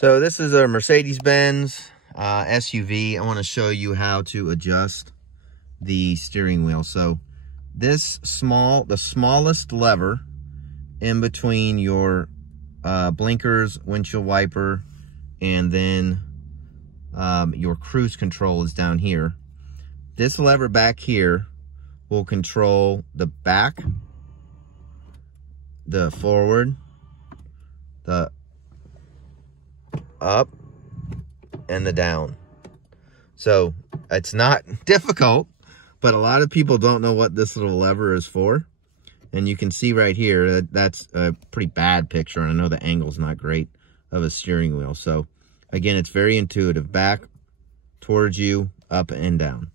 So this is a Mercedes-Benz SUV. I want to show you how to adjust the steering wheel. So this the smallest lever in between your blinkers, windshield wiper, and then your cruise control is down here. This lever back here will control the back, the forward, the up, and the down. So it's not difficult, but a lot of people don't know what this little lever is for. And you can see right here that that's a pretty bad picture, and I know the angle's not great of a steering wheel. So again, it's very intuitive. Back, towards you, up and down.